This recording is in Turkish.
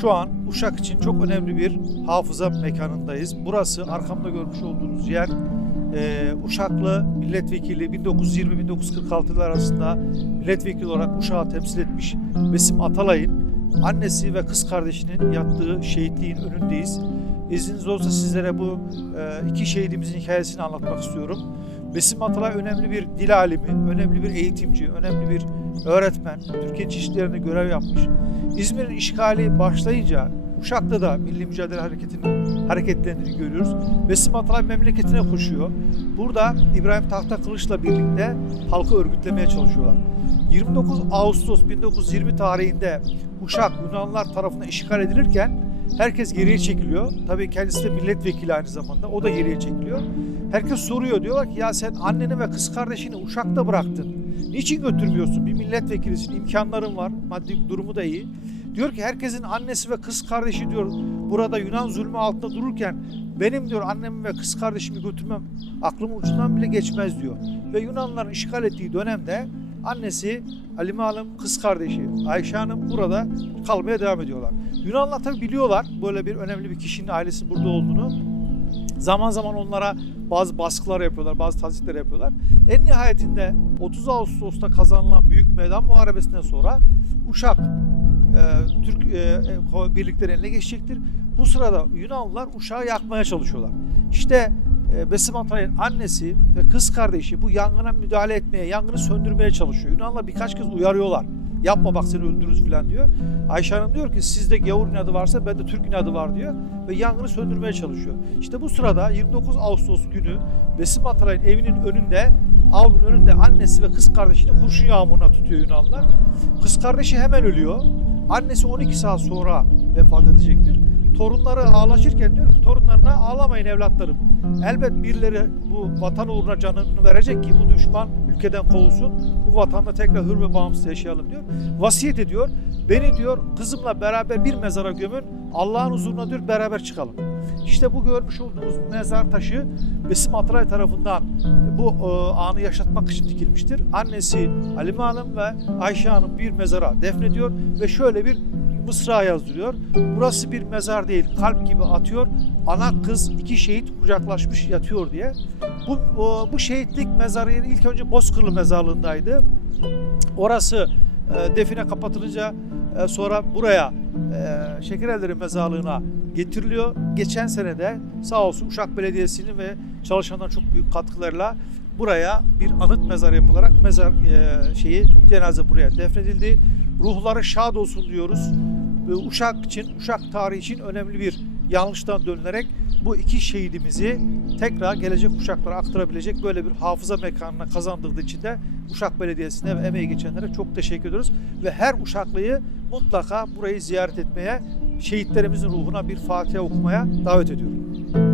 Şu an Uşak için çok önemli bir hafıza mekanındayız. Burası arkamda görmüş olduğunuz yer e, Uşaklı milletvekili 1920-1946 arasında milletvekili olarak Uşak'ı temsil etmiş Besim Atalay'ın annesi ve kız kardeşinin yattığı şehitliğin önündeyiz. İzniniz olsa sizlere bu e, iki şehidimizin hikayesini anlatmak istiyorum. Besim Atalay önemli bir dil alimi, önemli bir eğitimci, önemli bir öğretmen. Türkiye çeşitlerinde görev yapmış. İzmir'in işgali başlayınca Uşak'ta da Milli Mücadele Hareketi'nin hareketlendiğini görüyoruz. Besim Atalay memleketine koşuyor. Burada İbrahim Tahtakılıç'la birlikte halkı örgütlemeye çalışıyorlar. 29 Ağustos 1920 tarihinde Uşak Yunanlılar tarafından işgal edilirken herkes geriye çekiliyor. Tabii kendisi de milletvekili aynı zamanda. O da geriye çekiliyor. Herkes soruyor. Diyorlar ki ya sen anneni ve kız kardeşini Uşak'ta bıraktın. Niçin götürmüyorsun? Bir milletvekilisin, imkanların var. Maddi durumu da iyi. Diyor ki herkesin annesi ve kız kardeşi diyor burada Yunan zulmü altında dururken benim diyor annemi ve kız kardeşimi götürmem aklımın ucundan bile geçmez diyor. Ve Yunanlıların işgal ettiği dönemde annesi Halime Hanım, kız kardeşi Ayşe Hanım burada kalmaya devam ediyorlar. Yunanlılar tabi biliyorlar böyle bir önemli bir kişinin ailesi burada olduğunu. Zaman zaman onlara bazı baskılar yapıyorlar, bazı tazikler yapıyorlar. En nihayetinde 30 Ağustos'ta kazanılan Büyük Meydan Muharebesi'nden sonra Uşak e, Türk e, e, birlikleri eline geçecektir. Bu sırada Yunanlılar Uşak'ı yakmaya çalışıyorlar. İşte e, Besim Atay'ın annesi ve kız kardeşi bu yangına müdahale etmeye, yangını söndürmeye çalışıyor. Yunanlılar birkaç kez uyarıyorlar. Yapma bak seni öldürürüz falan diyor. Ayşe Hanım diyor ki sizde gavur inadı varsa bende Türk inadı var diyor. Ve yangını söndürmeye çalışıyor. İşte bu sırada 29 Ağustos günü Besim Atalay'ın evinin önünde avlunun önünde annesi ve kız kardeşini kurşun yağmuruna tutuyor Yunanlılar. Kız kardeşi hemen ölüyor. Annesi 12 saat sonra vefat edecektir. Torunları ağlaşırken diyor torunlarına ağlamayın evlatlarım. Elbet birileri bu vatan uğruna canını verecek ki bu düşman ülkeden kovulsun. Bu vatanda tekrar hür ve bağımsız yaşayalım diyor. Vasiyet ediyor. Beni diyor kızımla beraber bir mezara gömün. Allah'ın huzuruna diyor beraber çıkalım. İşte bu görmüş olduğunuz mezar taşı Besim Atalay tarafından bu e, anı yaşatmak için dikilmiştir. Annesi Halime Hanım ve Ayşe Hanım bir mezara defnediyor ve şöyle bir mısra yazdırıyor. Burası bir mezar değil, kalp gibi atıyor. Ana kız iki şehit kucaklaşmış yatıyor diye. Bu bu şehitlik mezarı ilk önce Bozkırlı mezarlığındaydı. Orası e, define kapatılınca e, sonra buraya e, Şekerelleri mezarlığına getiriliyor. Geçen sene de sağ olsun Uşak Belediyesi'nin ve çalışanların çok büyük katkılarıyla buraya bir anıt mezar yapılarak mezar e, şeyi cenaze buraya defnedildi. Ruhları şad olsun diyoruz. Ve Uşak için, Uşak tarihi için önemli bir yanlıştan dönülerek bu iki şehidimizi tekrar gelecek kuşaklara aktarabilecek böyle bir hafıza mekanına kazandırdığı için de Uşak Belediyesi'ne ve emeği geçenlere çok teşekkür ediyoruz. Ve her Uşaklıyı mutlaka burayı ziyaret etmeye, şehitlerimizin ruhuna bir Fatiha okumaya davet ediyorum.